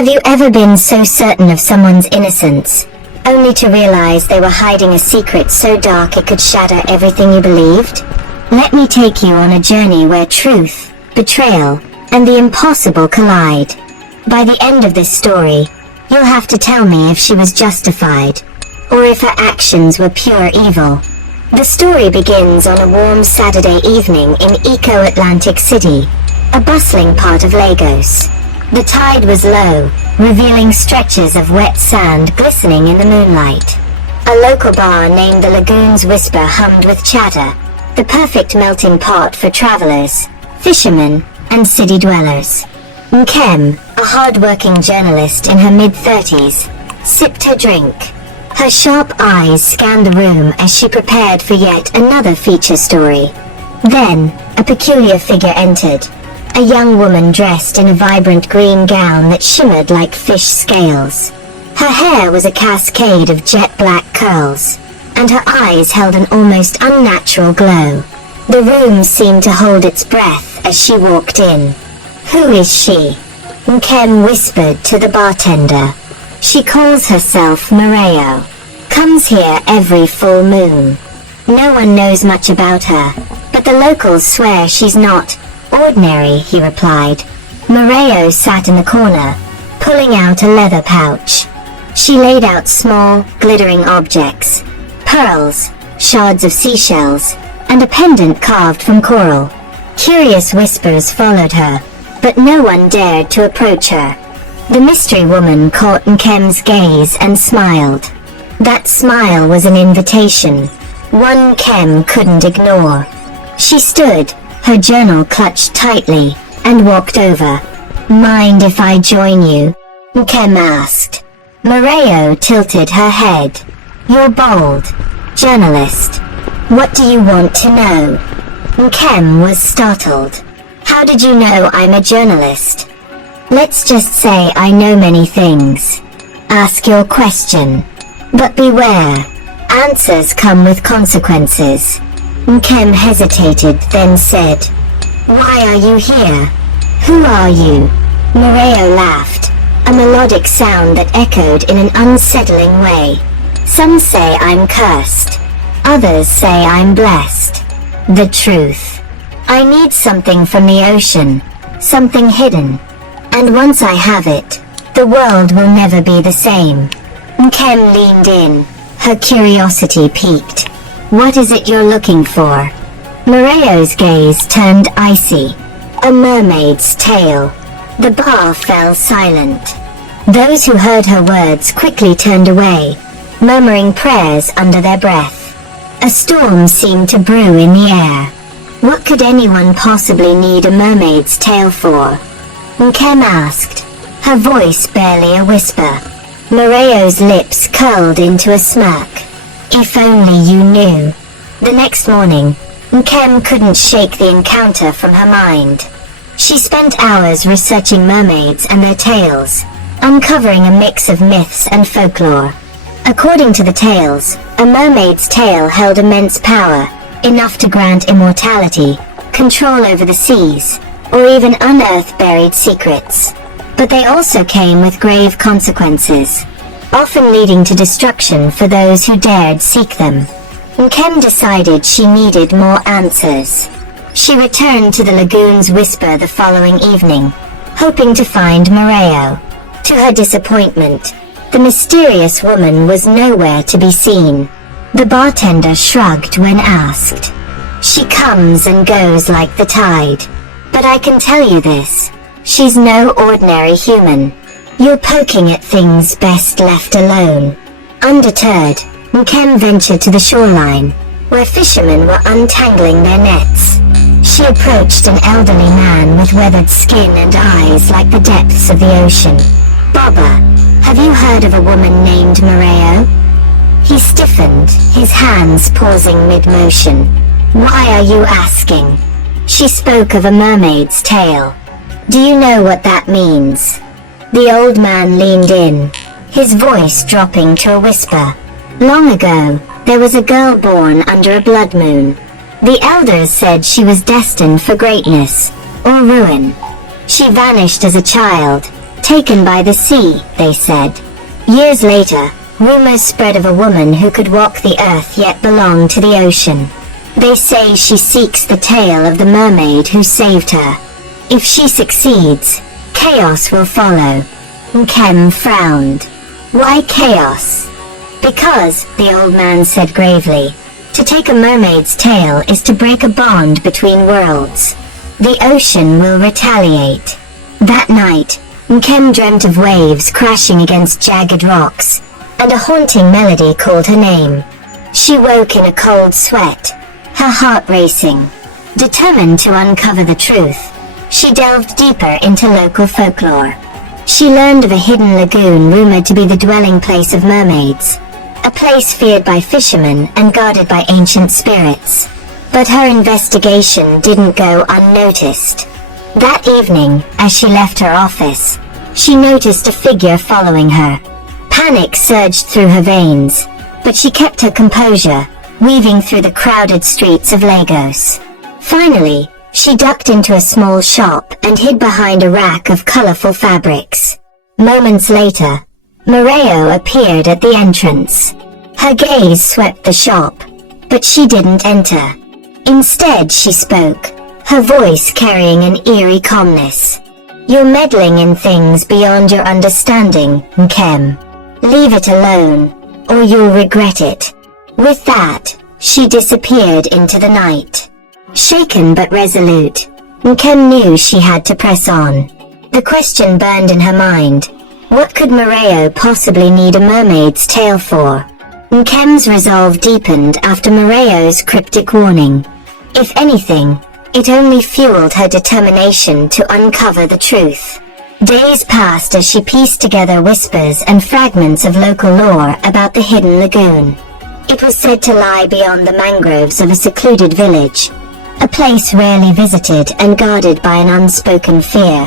Have you ever been so certain of someone's innocence, only to realize they were hiding a secret so dark it could shatter everything you believed? Let me take you on a journey where truth, betrayal, and the impossible collide. By the end of this story, you'll have to tell me if she was justified, or if her actions were pure evil. The story begins on a warm Saturday evening in Eco-Atlantic City, a bustling part of Lagos. The tide was low, revealing stretches of wet sand glistening in the moonlight. A local bar named the Lagoon's Whisper hummed with chatter, the perfect melting pot for travelers, fishermen, and city dwellers. Nkem, a hard-working journalist in her mid-30s, sipped her drink. Her sharp eyes scanned the room as she prepared for yet another feature story. Then, a peculiar figure entered. A young woman dressed in a vibrant green gown that shimmered like fish scales. Her hair was a cascade of jet-black curls, and her eyes held an almost unnatural glow. The room seemed to hold its breath as she walked in. "Who is she?" Nkem whispered to the bartender. "She calls herself Mermaid. Comes here every full moon. No one knows much about her, but the locals swear she's not ordinary," he replied. Mermaid sat in the corner, pulling out a leather pouch. She laid out small, glittering objects, pearls, shards of seashells, and a pendant carved from coral. Curious whispers followed her, but no one dared to approach her. The mystery woman caught Nkem's gaze and smiled. That smile was an invitation, one Nkem couldn't ignore. She stood, her journal clutched tightly, and walked over. "Mind if I join you?" Nkem asked. Mermaid tilted her head. "You're bold, journalist. What do you want to know?" Nkem was startled. "How did you know I'm a journalist?" "Let's just say I know many things. Ask your question. But beware. Answers come with consequences." Nkem hesitated, then said, "Why are you here? Who are you?" Mermaid laughed, a melodic sound that echoed in an unsettling way. "Some say I'm cursed. Others say I'm blessed. The truth. I need something from the ocean, something hidden. And once I have it, the world will never be the same." Nkem leaned in, her curiosity piqued. "What is it you're looking for?" Mermaid's gaze turned icy. "A mermaid's tale." The bar fell silent. Those who heard her words quickly turned away, murmuring prayers under their breath. A storm seemed to brew in the air. What could anyone possibly need a mermaid's tale for? Nkem asked, her voice barely a whisper. Mermaid's lips curled into a smirk. "If only you knew." The next morning, Nkem couldn't shake the encounter from her mind. She spent hours researching mermaids and their tales, uncovering a mix of myths and folklore. According to the tales, a mermaid's tale held immense power, enough to grant immortality, control over the seas, or even unearth buried secrets. But they also came with grave consequences, often leading to destruction for those who dared seek them. Nkem decided she needed more answers. She returned to the Lagoon's Whisper the following evening, hoping to find Mermaid. To her disappointment, the mysterious woman was nowhere to be seen. The bartender shrugged when asked. "She comes and goes like the tide. But I can tell you this, she's no ordinary human. You're poking at things best left alone." Undeterred, Nkem ventured to the shoreline, where fishermen were untangling their nets. She approached an elderly man with weathered skin and eyes like the depths of the ocean. "Baba, have you heard of a woman named Mermaid?" He stiffened, his hands pausing mid-motion. "Why are you asking?" She spoke of a mermaid's tale. "Do you know what that means?" The old man leaned in, his voice dropping to a whisper. "Long ago, there was a girl born under a blood moon. The elders said she was destined for greatness, or ruin. She vanished as a child, taken by the sea, they said. Years later, rumors spread of a woman who could walk the earth yet belong to the ocean. They say she seeks the tale of the mermaid who saved her. If she succeeds, chaos will follow. Nkem frowned. Why chaos? Because, the old man said gravely, to take a mermaid's tale is to break a bond between worlds. The ocean will retaliate. That night, Nkem dreamt of waves crashing against jagged rocks, and a haunting melody called her name. She woke in a cold sweat, her heart racing. Determined to uncover the truth, she delved deeper into local folklore. She learned of a hidden lagoon rumored to be the dwelling place of mermaids, a place feared by fishermen and guarded by ancient spirits. But her investigation didn't go unnoticed. That evening, as she left her office, she noticed a figure following her. Panic surged through her veins, but she kept her composure, weaving through the crowded streets of Lagos. Finally, she ducked into a small shop and hid behind a rack of colorful fabrics. Moments later, Moreo appeared at the entrance. Her gaze swept the shop, but she didn't enter. Instead, she spoke, her voice carrying an eerie calmness. You're meddling in things beyond your understanding, Nkem. Leave it alone, or you'll regret it. With that, she disappeared into the night. Shaken but resolute, Nkem knew she had to press on. The question burned in her mind. What could Moreo possibly need a mermaid's tale for? Nkem's resolve deepened after Moreo's cryptic warning. If anything, it only fueled her determination to uncover the truth. Days passed as she pieced together whispers and fragments of local lore about the hidden lagoon. It was said to lie beyond the mangroves of a secluded village, a place rarely visited and guarded by an unspoken fear.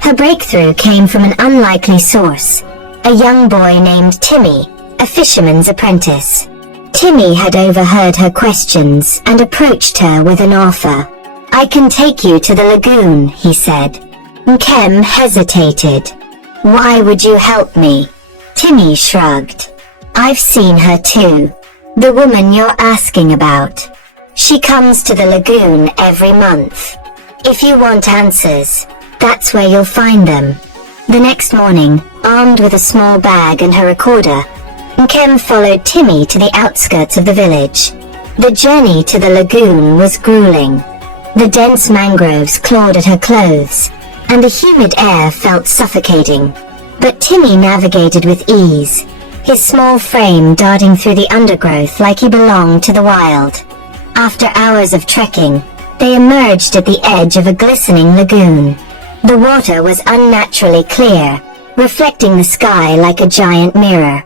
Her breakthrough came from an unlikely source, a young boy named Timmy, a fisherman's apprentice. Timmy had overheard her questions and approached her with an offer. I can take you to the lagoon, he said. Nkem hesitated. Why would you help me? Timmy shrugged. I've seen her too. The woman you're asking about. She comes to the lagoon every month. If you want answers, that's where you'll find them. The next morning, armed with a small bag and her recorder, Nkem followed Timmy to the outskirts of the village. The journey to the lagoon was grueling. The dense mangroves clawed at her clothes, and the humid air felt suffocating. But Timmy navigated with ease, his small frame darting through the undergrowth like he belonged to the wild. After hours of trekking, they emerged at the edge of a glistening lagoon. The water was unnaturally clear, reflecting the sky like a giant mirror.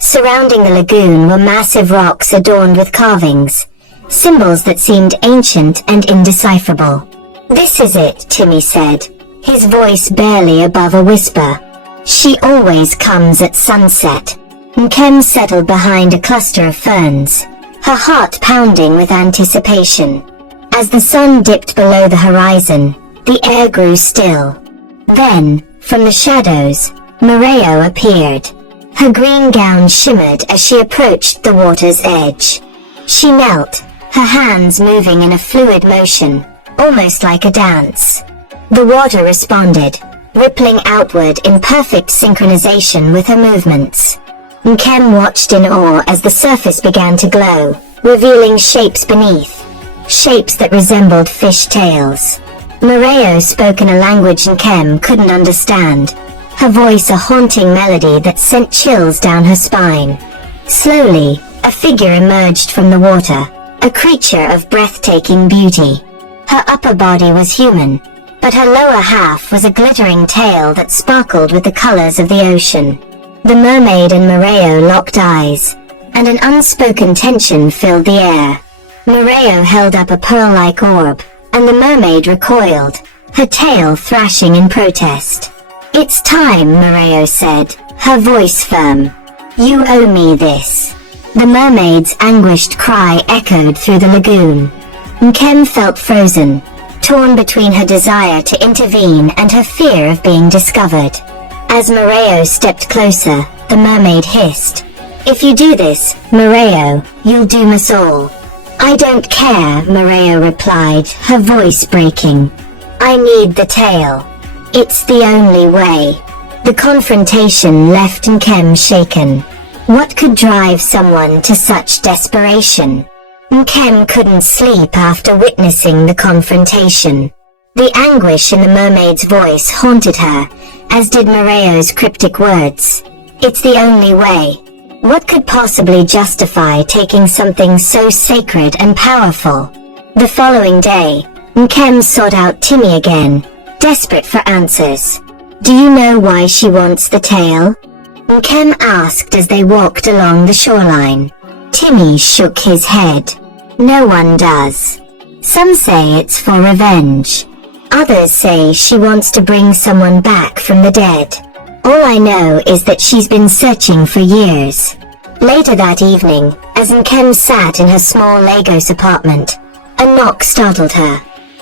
Surrounding the lagoon were massive rocks adorned with carvings, symbols that seemed ancient and indecipherable. This is it, Timmy said, his voice barely above a whisper. She always comes at sunset. Nkem settled behind a cluster of ferns, her heart pounding with anticipation. As the sun dipped below the horizon, the air grew still. Then, from the shadows, Moreo appeared. Her green gown shimmered as she approached the water's edge. She knelt, her hands moving in a fluid motion, almost like a dance. The water responded, rippling outward in perfect synchronization with her movements. Nkem watched in awe as the surface began to glow, revealing shapes beneath, shapes that resembled fish tails. Moreo spoke in a language Nkem couldn't understand, her voice a haunting melody that sent chills down her spine. Slowly, a figure emerged from the water, a creature of breathtaking beauty. Her upper body was human, but her lower half was a glittering tail that sparkled with the colors of the ocean. The mermaid and Moreo locked eyes, and an unspoken tension filled the air. Moreo held up a pearl-like orb, and the mermaid recoiled, her tail thrashing in protest. It's time, Moreo said, her voice firm. You owe me this. The mermaid's anguished cry echoed through the lagoon. Nkem felt frozen, torn between her desire to intervene and her fear of being discovered. As Moreo stepped closer, the mermaid hissed, "If you do this, Moreo, you'll doom us all." "I don't care," Moreo replied, her voice breaking. "I need the tail. It's the only way." The confrontation left Nkem shaken. What could drive someone to such desperation? Nkem couldn't sleep after witnessing the confrontation. The anguish in the mermaid's voice haunted her, as did Moreo's cryptic words. It's the only way. What could possibly justify taking something so sacred and powerful? The following day, Nkem sought out Timmy again, desperate for answers. "Do you know why she wants the tail?" Nkem asked as they walked along the shoreline. Timmy shook his head. "No one does. Some say it's for revenge. Others say she wants to bring someone back from the dead. All I know is that she's been searching for years." Later that evening, as Nkem sat in her small Lagos apartment, a knock startled her.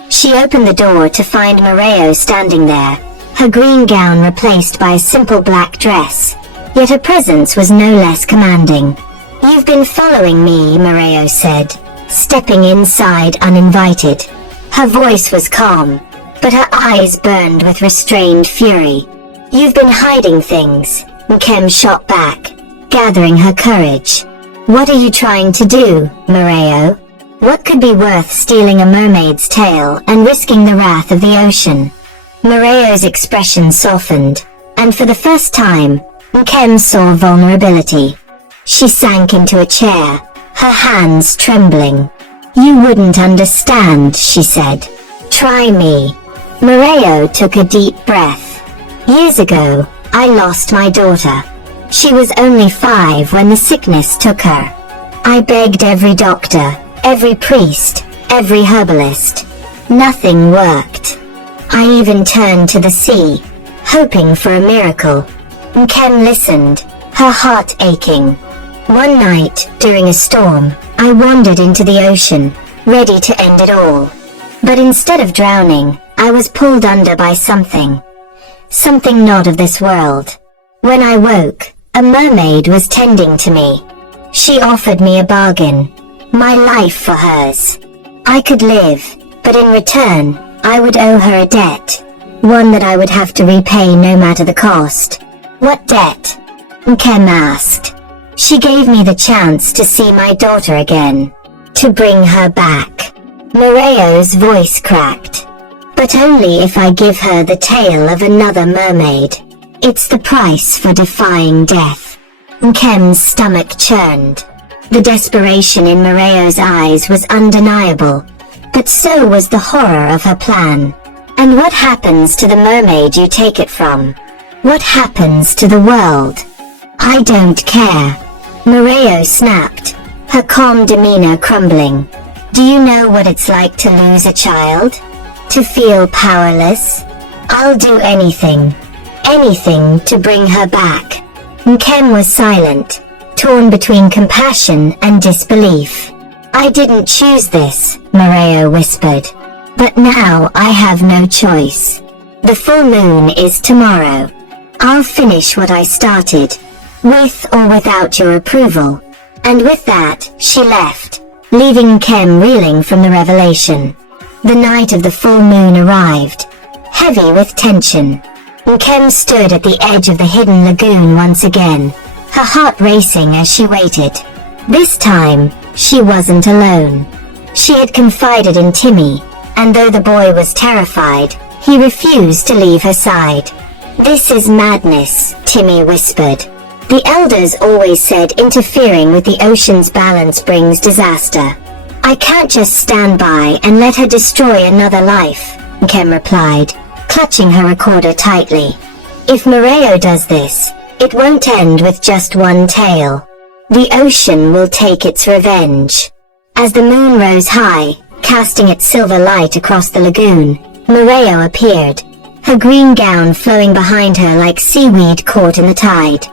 She opened the door to find Moreo standing there, her green gown replaced by a simple black dress. Yet her presence was no less commanding. "You've been following me," Moreo said, stepping inside uninvited. Her voice was calm, but her eyes burned with restrained fury. "You've been hiding things," Nkem shot back, gathering her courage. "What are you trying to do, Moreo? What could be worth stealing a mermaid's tail and risking the wrath of the ocean?" Moreo's expression softened, and for the first time, Nkem saw vulnerability. She sank into a chair, her hands trembling. "You wouldn't understand," she said. "Try me." Moreo took a deep breath. "Years ago, I lost my daughter. She was only 5 when the sickness took her. I begged every doctor, every priest, every herbalist. Nothing worked. I even turned to the sea, hoping for a miracle." Nkem listened, her heart aching. "One night, during a storm, I wandered into the ocean, ready to end it all. But instead of drowning, I was pulled under by something. Something not of this world. When I woke, a mermaid was tending to me. She offered me a bargain, my life for hers. I could live, but in return, I would owe her a debt, one that I would have to repay no matter the cost." "What debt?" Nkem asked. "She gave me the chance to see my daughter again, to bring her back." Moreo's voice cracked. "But only if I give her the tail of another mermaid. It's the price for defying death." Nkem's stomach churned. The desperation in Moreo's eyes was undeniable, but so was the horror of her plan. "And what happens to the mermaid you take it from? What happens to the world?" "I don't care," Moreo snapped, her calm demeanor crumbling. "Do you know what it's like to lose a child? To feel powerless? I'll do anything to bring her back." Nkem was silent, torn between compassion and disbelief. "I didn't choose this," Moreo whispered. "But now I have no choice. The full moon is tomorrow. I'll finish what I started, with or without your approval." And with that, she left, leaving Nkem reeling from the revelation. The night of the full moon arrived, heavy with tension. Nkem stood at the edge of the hidden lagoon once again, her heart racing as she waited. This time, she wasn't alone. She had confided in Timmy, and though the boy was terrified, he refused to leave her side. "This is madness," Timmy whispered. "The elders always said interfering with the ocean's balance brings disaster. I can't just stand by and let her destroy another life," Nkem replied, clutching her recorder tightly. "If Moreo does this, it won't end with just one tail. The ocean will take its revenge." As the moon rose high, casting its silver light across the lagoon, Moreo appeared, her green gown flowing behind her like seaweed caught in the tide.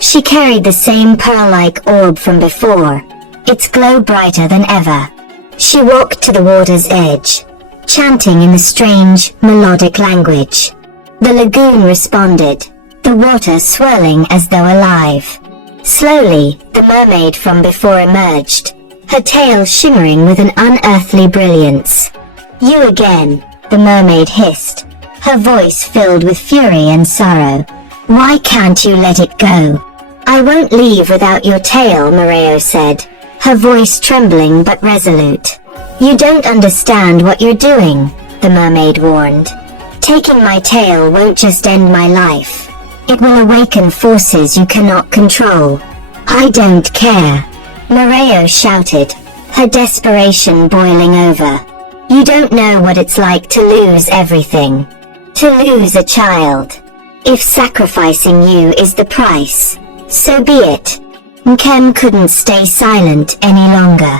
She carried the same pearl-like orb from before, its glow brighter than ever. She walked to the water's edge, chanting in the strange, melodic language. The lagoon responded, the water swirling as though alive. Slowly, the mermaid from before emerged, her tail shimmering with an unearthly brilliance. "You again," the mermaid hissed, her voice filled with fury and sorrow. "Why can't you let it go?" "I won't leave without your tail," Mereo said, her voice trembling but resolute. "You don't understand what you're doing," the mermaid warned. "Taking my tail won't just end my life. It will awaken forces you cannot control." "I don't care," Mereo shouted, her desperation boiling over. "You don't know what it's like to lose everything. To lose a child. If sacrificing you is the price, so be it." Nkem couldn't stay silent any longer.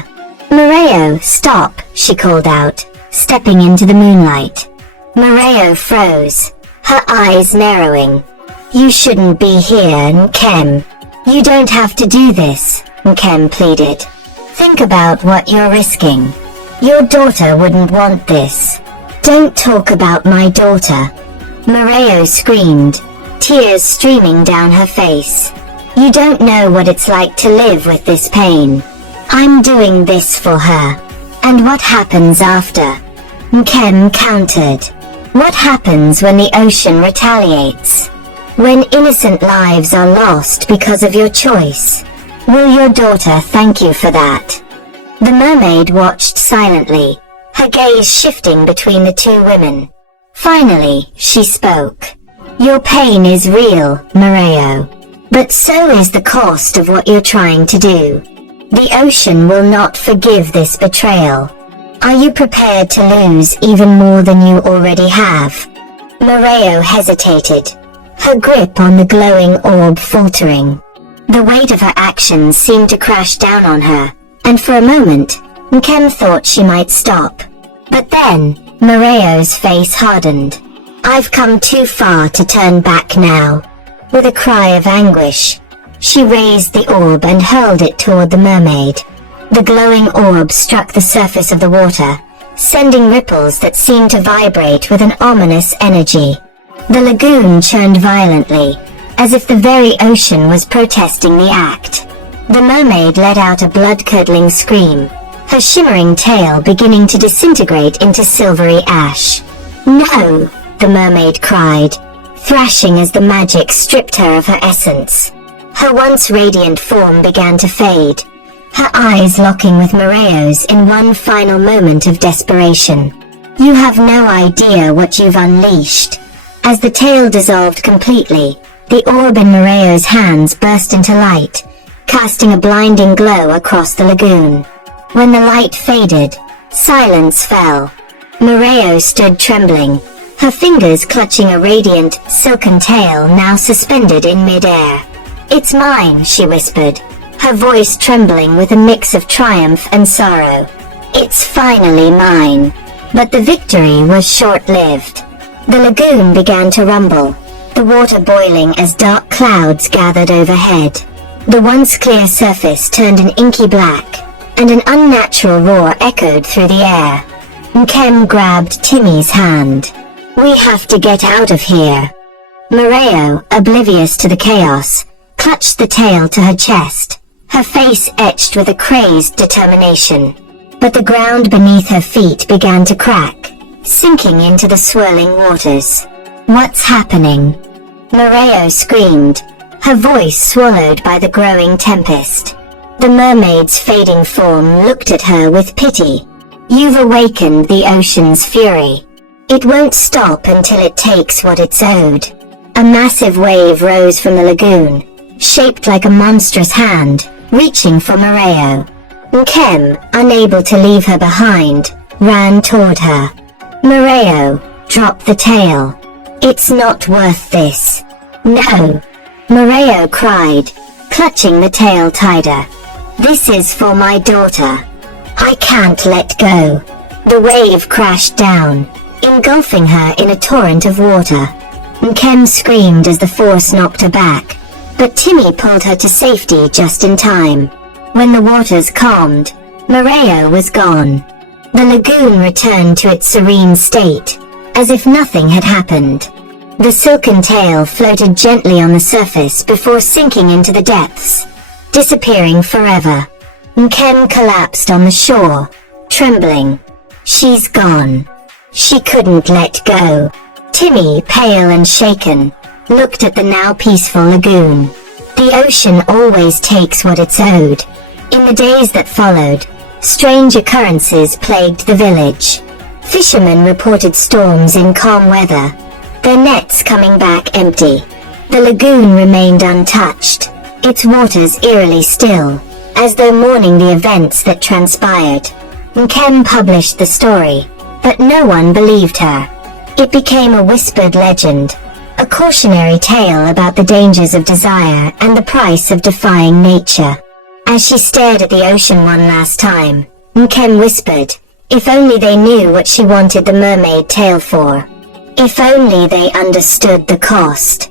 "Mereo, stop," she called out, stepping into the moonlight. Mereo froze, her eyes narrowing. "You shouldn't be here, Nkem. You don't have to do this," Nkem pleaded. "Think about what you're risking. Your daughter wouldn't want this." "Don't talk about my daughter," Mereo screamed, tears streaming down her face. "You don't know what it's like to live with this pain. I'm doing this for her. And what happens after?" Nkem countered. "What happens when the ocean retaliates? When innocent lives are lost because of your choice? Will your daughter thank you for that?" The mermaid watched silently, her gaze shifting between the two women. Finally, she spoke. "Your pain is real, Mereo. But so is the cost of what you're trying to do. The ocean will not forgive this betrayal. Are you prepared to lose even more than you already have?" Mereo hesitated, her grip on the glowing orb faltering. The weight of her actions seemed to crash down on her, and for a moment, Nkem thought she might stop. But then, Mereo's face hardened. "I've come too far to turn back now." With a cry of anguish, she raised the orb and hurled it toward the mermaid. The glowing orb struck the surface of the water, sending ripples that seemed to vibrate with an ominous energy. The lagoon churned violently, as if the very ocean was protesting the act. The mermaid let out a blood-curdling scream, her shimmering tail beginning to disintegrate into silvery ash. "No!" the mermaid cried, thrashing as the magic stripped her of her essence. Her once radiant form began to fade, her eyes locking with Mereo's in one final moment of desperation. "You have no idea what you've unleashed." As the tail dissolved completely, the orb in Mereo's hands burst into light, casting a blinding glow across the lagoon. When the light faded, silence fell. Mereo stood trembling, her fingers clutching a radiant, silken tail now suspended in mid-air. "It's mine," she whispered, her voice trembling with a mix of triumph and sorrow. "It's finally mine." But the victory was short-lived. The lagoon began to rumble, the water boiling as dark clouds gathered overhead. The once clear surface turned an inky black, and an unnatural roar echoed through the air. Nkem grabbed Timmy's hand. "We have to get out of here." Mereo, oblivious to the chaos, clutched the tail to her chest, her face etched with a crazed determination. But the ground beneath her feet began to crack, sinking into the swirling waters. "What's happening?" Mereo screamed, her voice swallowed by the growing tempest. The mermaid's fading form looked at her with pity. "You've awakened the ocean's fury. It won't stop until it takes what it's owed." A massive wave rose from the lagoon, shaped like a monstrous hand, reaching for Mereo. Nkem, unable to leave her behind, ran toward her. "Mereo, drop the tail. It's not worth this." "No!" Mereo cried, clutching the tail tighter. "This is for my daughter. I can't let go." The wave crashed down, engulfing her in a torrent of water. Nkem screamed as the force knocked her back, but Timmy pulled her to safety just in time. When the waters calmed, Mereo was gone. The lagoon returned to its serene state, as if nothing had happened. The silken tail floated gently on the surface before sinking into the depths, disappearing forever. Nkem collapsed on the shore, trembling. She's gone. She couldn't let go. Timmy, pale and shaken, looked at the now peaceful lagoon. The ocean always takes what it's owed. In the days that followed, strange occurrences plagued the village. Fishermen reported storms in calm weather, their nets coming back empty. The lagoon remained untouched, its waters eerily still, as though mourning the events that transpired. Nkem published the story, but no one believed her. It became a whispered legend, a cautionary tale about the dangers of desire and the price of defying nature. As she stared at the ocean one last time, Nkem whispered, if only they knew what she wanted the mermaid tale for. If only they understood the cost.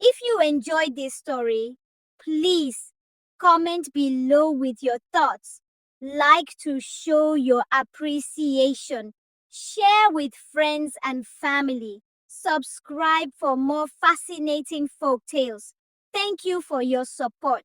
If you enjoyed this story, please comment below with your thoughts. Like to show your appreciation. Share with friends and family. Subscribe for more fascinating folk tales. Thank you for your support.